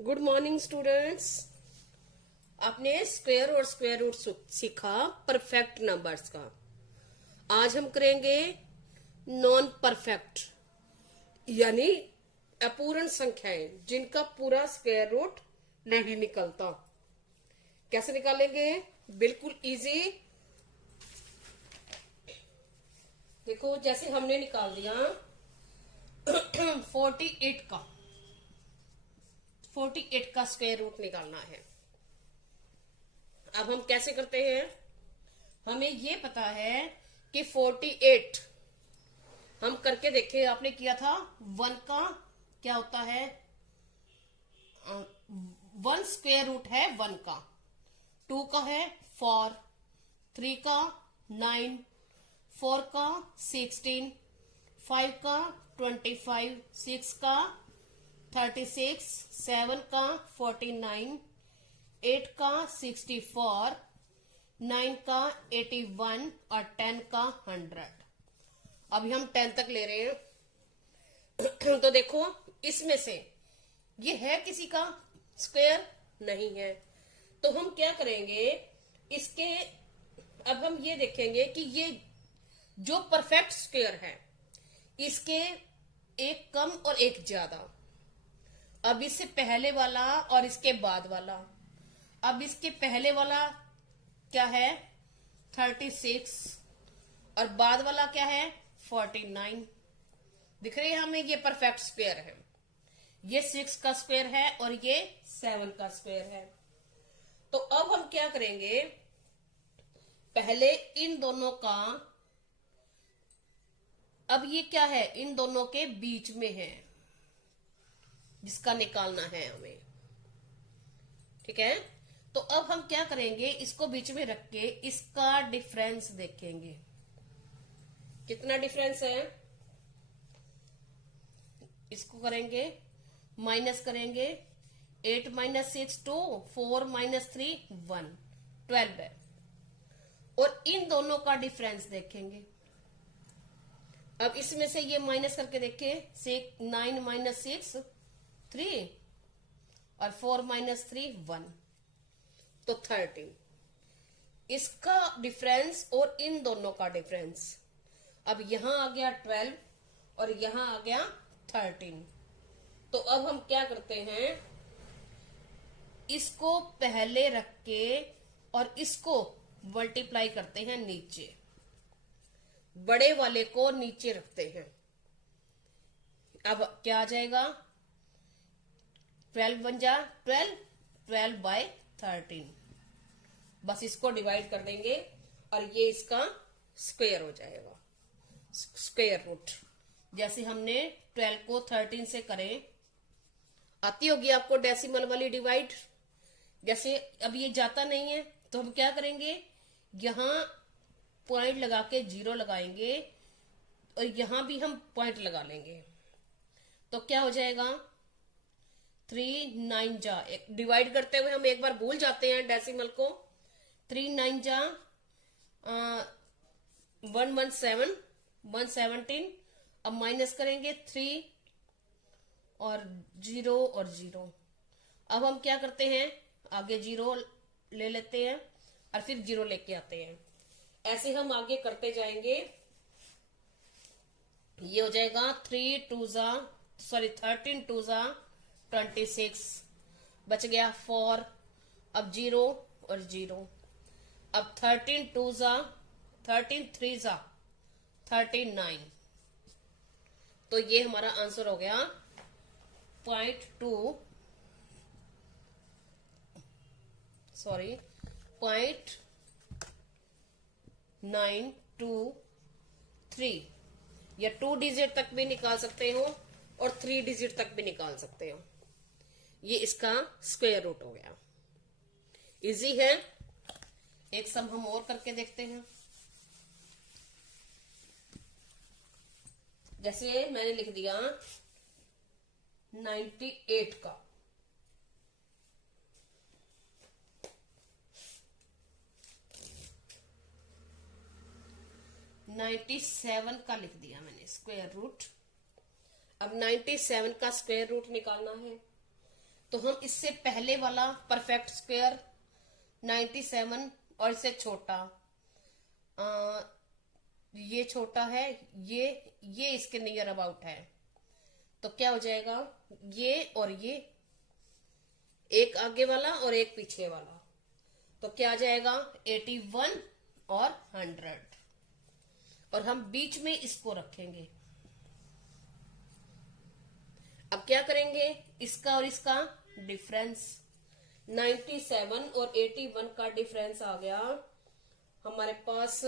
Good morning students. आपने square और square root सीखा परफेक्ट नंबर्स का। आज हम करेंगे नॉन परफेक्ट यानी अपूर्ण संख्याएं जिनका पूरा स्क्वायर रूट नहीं निकलता। कैसे निकालेंगे? बिल्कुल इजी। देखो, जैसे हमने निकाल दिया 48 का स्क्वायर रूट निकालना है। अब हम कैसे करते हैं? हमें ये पता है कि 48 हम करके देखे, आपने किया था। 1 का क्या होता है? 1 स्क्वायर रूट है 1 का। 2 का है 4, 3 का 9, 4 का 16, 5 का 25, 6 का 36, 7 का 49, 8 का 64, 9 का 81 और 10 का 100। अभी हम 10 तक ले रहे हैं। तो देखो, इसमें से ये है किसी का स्क्वायर नहीं है, तो हम क्या करेंगे इसके। अब हम ये देखेंगे कि ये जो परफेक्ट स्क्वायर है इसके एक कम और एक ज्यादा। अब इससे पहले वाला और इसके बाद वाला। अब इसके पहले वाला क्या है? 36 और बाद वाला क्या है? 49। दिख रही है हमें? ये परफेक्ट स्क्वायर है। ये 6 का स्क्वायर है और ये 7 का स्क्वायर है। तो अब हम क्या करेंगे, पहले इन दोनों का, अब ये क्या है? इन दोनों के बीच में है जिसका निकालना है हमें। ठीक है, तो अब हम क्या करेंगे, इसको बीच में रख के इसका डिफरेंस देखेंगे। कितना डिफरेंस है? इसको करेंगे, माइनस करेंगे। 8 माइनस 6 2, 4 माइनस 3 1, 12 है। और इन दोनों का डिफरेंस देखेंगे। अब इसमें से ये माइनस करके देखें। 9 माइनस 6 3 और 4 माइनस 3 1, तो 13। इसका डिफरेंस और इन दोनों का डिफरेंस। अब यहां आ गया 12 और यहां आ गया 13। तो अब हम क्या करते हैं, इसको पहले रख के और इसको मल्टीप्लाई करते हैं नीचे। बड़े वाले को नीचे रखते हैं। अब क्या आ जाएगा? 12 बन जा 12, 12 बाय 13। बस इसको डिवाइड कर देंगे और ये इसका स्क्वायर हो जाएगा, स्क्वायर रूट। जैसे हमने 12 को 13 से करें, आती होगी आपको डेसिमल वाली डिवाइड। जैसे अब ये जाता नहीं है तो हम क्या करेंगे, यहां पॉइंट लगा के 0 लगाएंगे और यहां भी हम पॉइंट लगा लेंगे। तो क्या हो जाएगा? 3 9 जा, डिवाइड करते हुए हम एक बार भूल जाते हैं डेसिमल को। 3 9 जा 117, 117। अब माइनस करेंगे 3 और 0 और 0। अब हम क्या करते हैं, आगे 0 ले लेते हैं और फिर 0 लेके आते हैं। ऐसे हम आगे करते जाएंगे। ये हो जाएगा 13 2 जा 26, बच गया 4। अब 0 और 0। अब 13 2 जा 13 3 जा 39। तो ये हमारा आंसर हो गया 0.923 या 2 डिजिट तक भी निकाल सकते हो और 3 डिजिट तक भी निकाल सकते हो। ये इसका स्क्वायर रूट हो गया। इजी है। एक सम हम और करके देखते हैं। जैसे मैंने लिख दिया 98 का। $97 का लिख दिया मैंने स्क्वायर रूट। अब 97 का स्क्वायर रूट निकालना है। तो हम इससे पहले वाला परफेक्ट स्क्वायर 97 और इससे छोटा, ये छोटा है, ये इसके नियर अबाउट है, तो क्या हो जाएगा, ये और ये, एक आगे वाला और एक पीछे वाला, तो क्या आ जाएगा 81 और 100, और हम बीच में इसको रखेंगे। अब क्या करेंगे, इसका और इसका डिफरेंस, 97 और 81 का डिफरेंस आ गया हमारे पास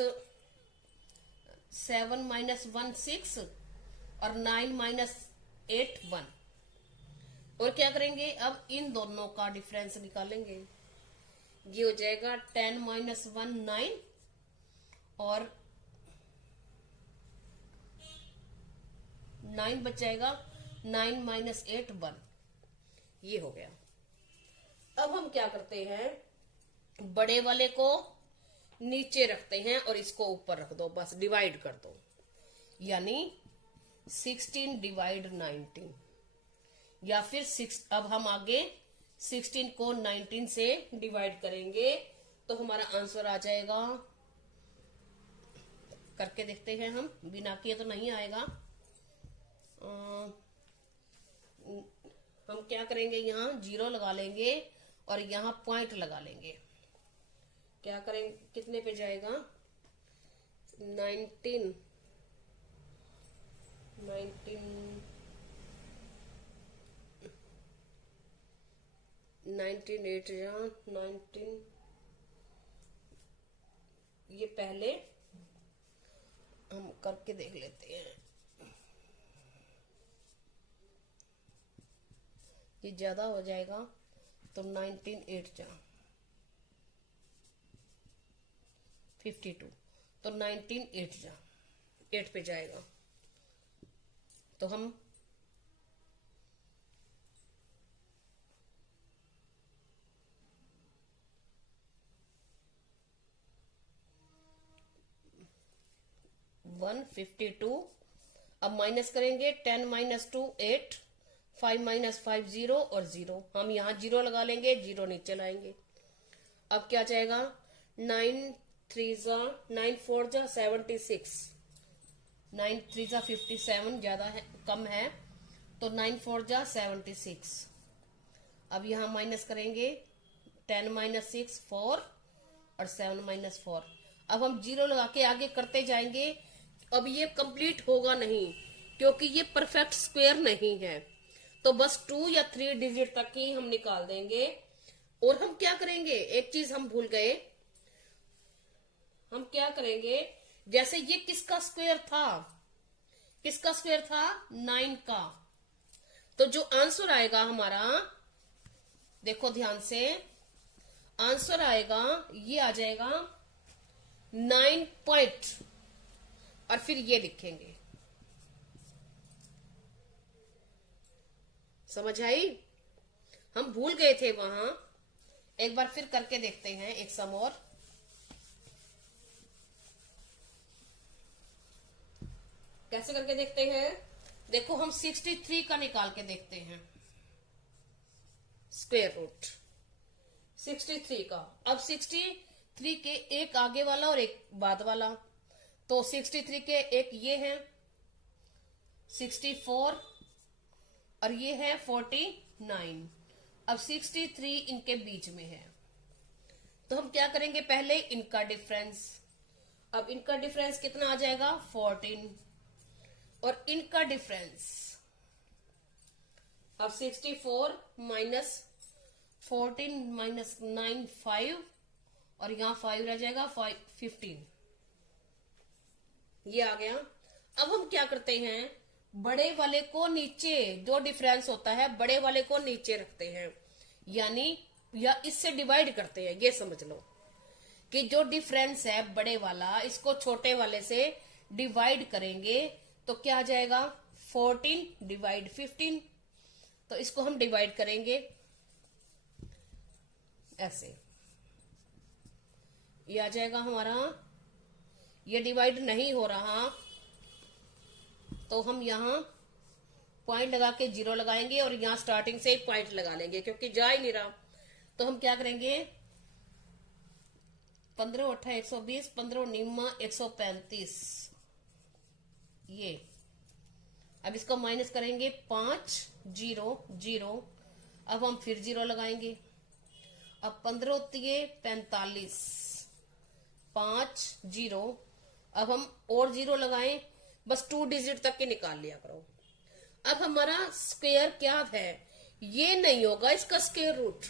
7 माइनस 1 6 और 9 माइनस 8 1। और क्या करेंगे, अब इन दोनों का डिफरेंस निकालेंगे, ये हो जाएगा 10 माइनस 1 9 और 9 बच जाएगा, 9 माइनस 8 1, ये हो गया। अब हम क्या करते हैं, बड़े वाले को नीचे रखते हैं और इसको ऊपर रख दो, बस डिवाइड कर दो, यानी 16 डिवाइड 19, या फिर अब हम आगे 16 को 19 से डिवाइड करेंगे तो हमारा आंसर आ जाएगा, करके देखते हैं हम, बिना किए तो नहीं आएगा। हम क्या करेंगे, यहाँ 0 लगा लेंगे और यहाँ पॉइंट लगा लेंगे, क्या करेंगे, कितने पे जाएगा, 19 8 यहाँ 19, ये पहले हम करके देख लेते हैं, ये ज्यादा हो जाएगा, तो 19 8 जा 52, तो 19 8 जा 8 पे जाएगा, तो हम 152, अब माइनस करेंगे, 10 माइनस 2 8, 5 माइनस 5 0 और 0, हम यहाँ 0 लगा लेंगे, 0 नीचे लाएंगे, अब क्या जाएगा, 9 3 जा 9 4 जा 76, 9 3 जा 57, ज्यादा है कम है, तो 9 4 जा 76, अब यहाँ माइनस करेंगे, 10 माइनस 6 4 और 7 माइनस 4, अब हम 0 लगा के आगे करते जाएंगे। अब ये कंप्लीट होगा नहीं क्योंकि ये परफेक्ट स्क्वायर नहीं है, तो बस 2 या 3 डिजिट तक ही हम निकाल देंगे। और हम क्या करेंगे, एक चीज हम भूल गए, हम क्या करेंगे, जैसे ये किसका स्क्वायर था, किसका स्क्वायर था, 9 का, तो जो आंसर आएगा हमारा, देखो ध्यान से, आंसर आएगा, ये आ जाएगा 9 पॉइंट, और फिर ये लिखेंगे, समझ आई, हम भूल गए थे वहां, एक बार फिर करके देखते हैं एक सम और, कैसे करके देखते हैं, देखो हम 63 का निकाल के देखते हैं, स्क्वायर रूट 63 का, अब 63 के एक आगे वाला और एक बाद वाला, तो 63 के एक ये है 64 और ये है 49, अब 63 इनके बीच में है, तो हम क्या करेंगे, पहले इनका डिफरेंस, अब इनका डिफरेंस कितना आ जाएगा 14, और इनका डिफरेंस, अब 64 माइनस 14 माइनस 9 5, और यहां 5 रह जाएगा 15, ये आ गया। अब हम क्या करते हैं, बड़े वाले को नीचे, जो डिफरेंस होता है बड़े वाले को नीचे रखते हैं, यानी या इससे डिवाइड करते हैं, ये समझ लो कि जो डिफरेंस है बड़े वाला, इसको छोटे वाले से डिवाइड करेंगे तो क्या आ जाएगा 14 डिवाइड 15, तो इसको हम डिवाइड करेंगे ऐसे, ये आ जाएगा हमारा, ये डिवाइड नहीं हो रहा तो हम यहां पॉइंट लगा के 0 लगाएंगे और यहाँ स्टार्टिंग से ही पॉइंट लगा लेंगे क्योंकि जा ही नहीं रहा। तो हम क्या करेंगे, 15 8 120, 15 निम्मा 135, ये अब इसको माइनस करेंगे 5 0 0। अब हम फिर 0 लगाएंगे। अब 15 45, 5 0। अब हम और 0 लगाएं, बस 2 डिजिट तक के निकाल लिया करो। अब हमारा स्क्वायर क्या है, ये नहीं होगा इसका स्क्वायर रूट,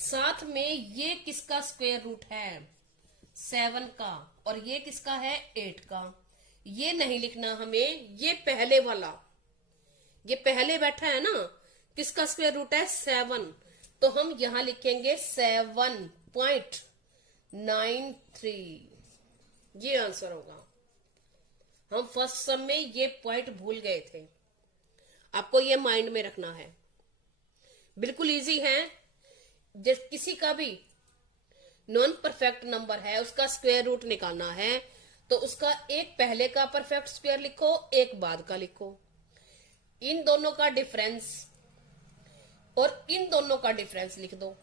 साथ में ये किसका स्क्वायर रूट है, 7 का, और ये किसका है, 8 का। ये नहीं लिखना हमें, ये पहले वाला, ये पहले बैठा है ना, किसका स्क्वायर रूट है, 7। तो हम यहां लिखेंगे 7.93, ये आंसर होगा। हम फर्स्ट सम में ये पॉइंट भूल गए थे, आपको ये माइंड में रखना है। बिल्कुल इजी है। जिस किसी का भी नॉन परफेक्ट नंबर है उसका स्क्वायर रूट निकालना है तो उसका एक पहले का परफेक्ट स्क्वायर लिखो, एक बाद का लिखो, इन दोनों का डिफरेंस और इन दोनों का डिफरेंस लिख दो।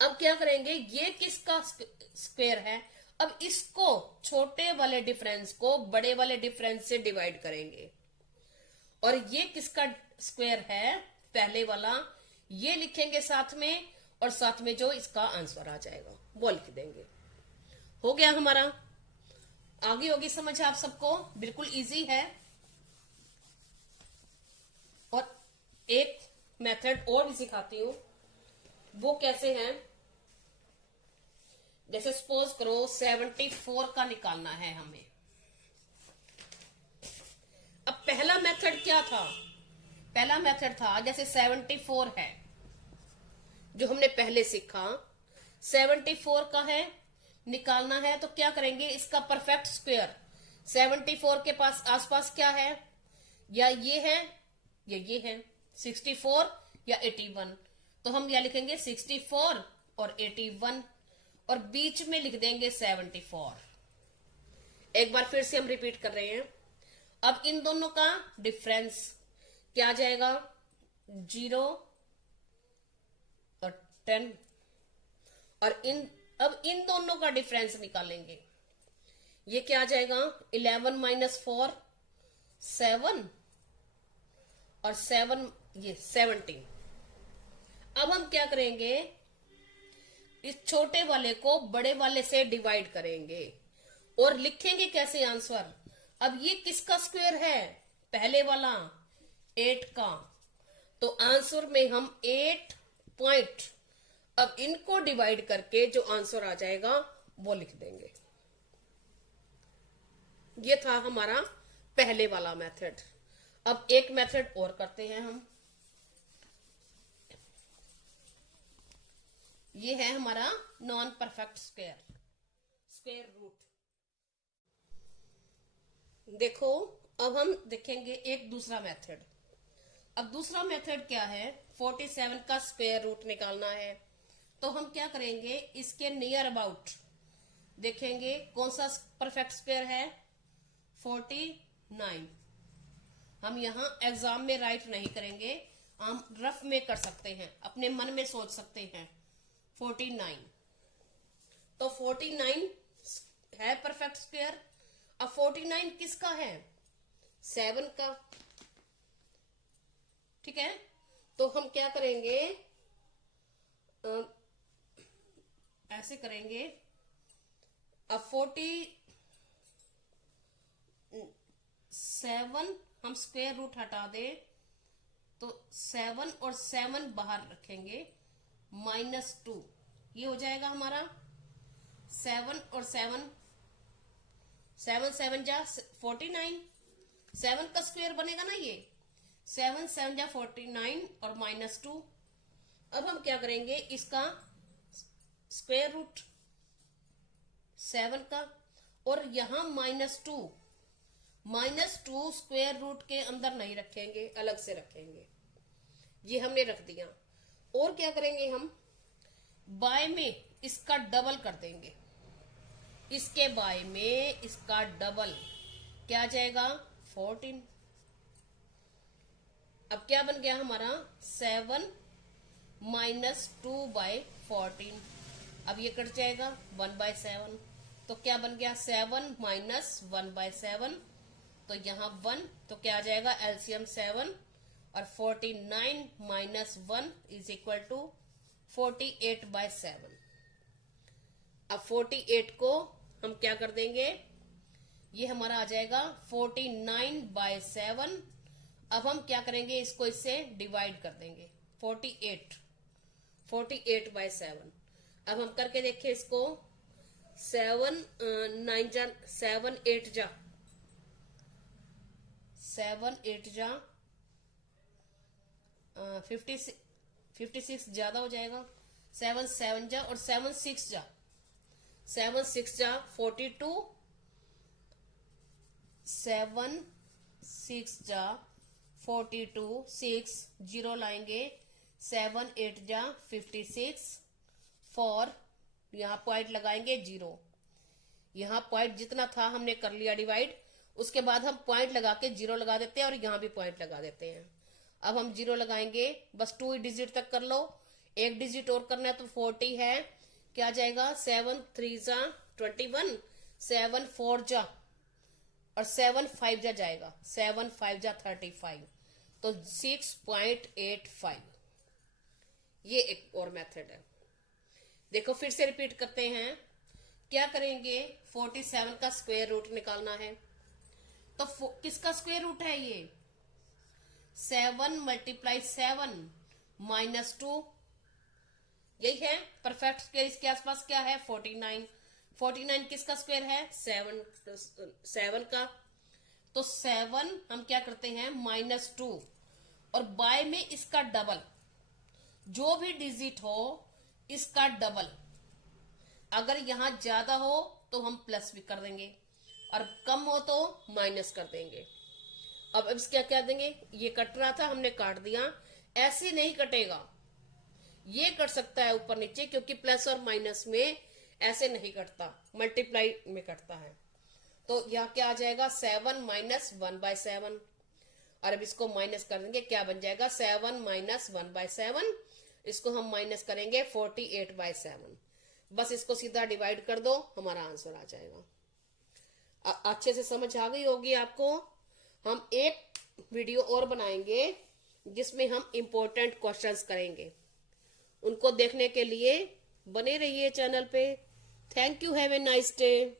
अब क्या करेंगे, ये किसका स्क्वायर है, अब इसको छोटे वाले डिफरेंस को बड़े वाले डिफरेंस से डिवाइड करेंगे, और ये किसका स्क्वायर है, पहले वाला, ये लिखेंगे साथ में, और साथ में जो इसका आंसर आ जाएगा वो लिख देंगे। हो गया हमारा। आगे होगी समझ आप सबको, बिल्कुल इजी है। और एक मेथड और भी सिखाती हूं, वो कैसे है, जैसे सपोज करो 74 का निकालना है हमें। अब पहला मेथड क्या था, पहला मेथड था जैसे 74 है जो हमने पहले सीखा, 74 का है, निकालना है तो क्या करेंगे, इसका परफेक्ट स्क्वायर 74 के पास आसपास क्या है, या ये है या ये है, 64 या 81। तो हम या लिखेंगे 64 और 81 और बीच में लिख देंगे 74। एक बार फिर से हम रिपीट कर रहे हैं। अब इन दोनों का डिफरेंस क्या आ जाएगा, 0 और 10, और अब इन दोनों का डिफरेंस निकालेंगे। ये क्या आ जाएगा, 11 - 4 7 और 7 ये 17। अब हम क्या करेंगे, इस छोटे वाले को बड़े वाले से डिवाइड करेंगे और लिखेंगे कैसे आंसर। अब ये किसका स्क्वायर है, पहले वाला 8 का, तो आंसर में हम 8 पॉइंट, अब इनको डिवाइड करके जो आंसर आ जाएगा वो लिख देंगे। ये था हमारा पहले वाला मेथड। अब एक मेथड और करते हैं हम, ये है हमारा नॉन परफेक्ट स्क्वायर रूट। देखो अब हम देखेंगे एक दूसरा मेथड। अब दूसरा मेथड क्या है, 47 का स्क्वायर रूट निकालना है। तो हम क्या करेंगे, इसके नियर अबाउट देखेंगे कौन सा परफेक्ट स्क्वायर है, 49। हम यहां एग्जाम में राइट नहीं करेंगे, हम रफ में कर सकते हैं, अपने मन में सोच सकते हैं 49। तो 49 है परफेक्ट स्क्वायर। अब 49 किसका है, 7 का, ठीक है। तो हम क्या करेंगे, ऐसे करेंगे। अब 47 हम स्क्वायर रूट हटा दे तो 7 और 7 बाहर रखेंगे, -2, ये हो जाएगा हमारा 7 और 7 7 जा 49, 7 का स्क्वायर बनेगा ना ये, 7 7 जा 49 और -2। अब हम क्या करेंगे, इसका स्क्वायर रूट 7 का, और यहां -2 स्क्वायर रूट के अंदर नहीं रखेंगे, अलग से रखेंगे, ये हमने रख दिया। और क्या करेंगे, हम बाय में इसका डबल कर देंगे, इसके बाय में इसका डबल क्या आ जाएगा, 14। अब क्या बन गया हमारा 7 माइनस 2/14। अब ये कट जाएगा 1/7, तो क्या बन गया 7 माइनस 1/7, तो यहाँ 1, तो क्या आ जाएगा एलसीएम 7, और 49 माइनस 1 इज इक्वल टू 48/7। अब 48 को हम क्या कर देंगे, ये हमारा आ जाएगा 49/7। अब हम क्या करेंगे, इसको इससे डिवाइड कर देंगे 48/7। अब हम करके देखें इसको, 7 9 जा 7 8 जा 56 ज्यादा हो जाएगा, 7 7 जा और 7 6 जा 42, 7 6 जा 42, 6 जीरो लाएंगे, 7 8 जा 56, 4 यहाँ पॉइंट लगाएंगे 0। यहाँ पॉइंट जितना था हमने कर लिया डिवाइड, उसके बाद हम पॉइंट लगा के 0 लगा देते हैं और यहाँ भी पॉइंट लगा देते हैं। अब हम 0 लगाएंगे, बस 2 डिजिट तक कर लो, एक डिजिट और करना है तो 40 है, क्या जाएगा 7 3 जा 21, 7 4 जा और 7 5 जा जाएगा, 7 5 जा 35, तो 6.85। ये एक और मेथड है। देखो फिर से रिपीट करते हैं, क्या करेंगे 47 का स्क्वायर रूट निकालना है, तो किसका स्क्वायर रूट है ये 7 मल्टीप्लाई 7 माइनस 2, यही है परफेक्ट स्क्वायर। इसके आसपास क्या है 49 किसका स्क्वायर है 7 का, तो 7 हम क्या करते हैं -2 और बाय में इसका डबल, जो भी डिजिट हो इसका डबल, अगर यहां ज्यादा हो तो हम प्लस भी कर देंगे और कम हो तो माइनस कर देंगे। अब इसका क्या देंगे, ये कट रहा था हमने काट दिया, ऐसे नहीं कटेगा, ये कट सकता है ऊपर नीचे, क्योंकि प्लस और माइनस में ऐसे नहीं कटता, मल्टीप्लाई में कटता है। तो यहाँ क्या आ जाएगा 7 माइनस 1/7, और अब इसको माइनस कर देंगे, क्या बन जाएगा 7 माइनस 1/7, इसको हम माइनस करेंगे 48/7। बस इसको सीधा डिवाइड कर दो, हमारा आंसर आ जाएगा। अच्छे से समझ आ गई होगी आपको। हम एक वीडियो और बनाएंगे जिसमें हम इम्पोर्टेंट क्वेश्चंस करेंगे, उनको देखने के लिए बने रहिए चैनल पे। Thank you, have a nice day.